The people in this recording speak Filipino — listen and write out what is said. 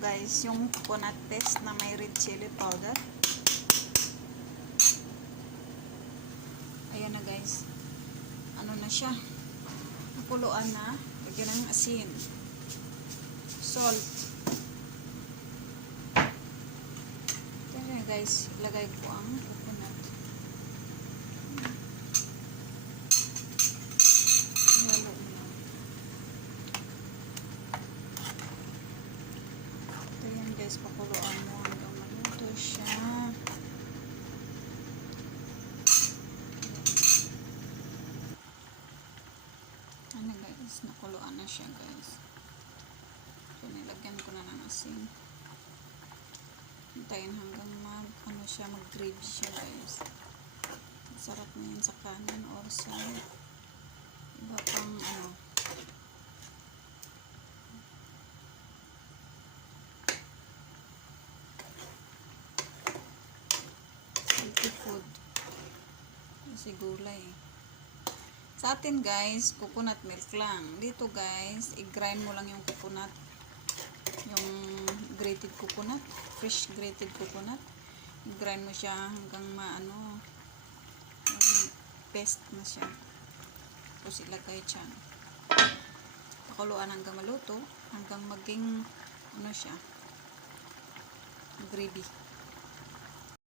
guys, yung coconut paste na may red chili powder. Ayan na guys. Ano na siya? Napuluan na. Lagyan ng asin. Salt. Kaya guys, ilagay ko ang coconut. Halo na. Ito yan guys, pakuluan mo hanggang maluto siya. Ano guys, nakuluan na siya guys. So, nilagyan ko na ng asin. Hintayin hanggang mag-gravy siya guys. Sarap na yan sa kanin or sa iba pang healthy food. Kasi gulay. Sa atin guys, coconut milk lang. Dito guys, i-grind mo lang yung coconut. Yung grated coconut. Fresh grated coconut. I-grind mo siya hanggang yung paste na siya. Tapos ilagay dyan. Pakuluan hanggang maluto. Hanggang maging siya. Gravy.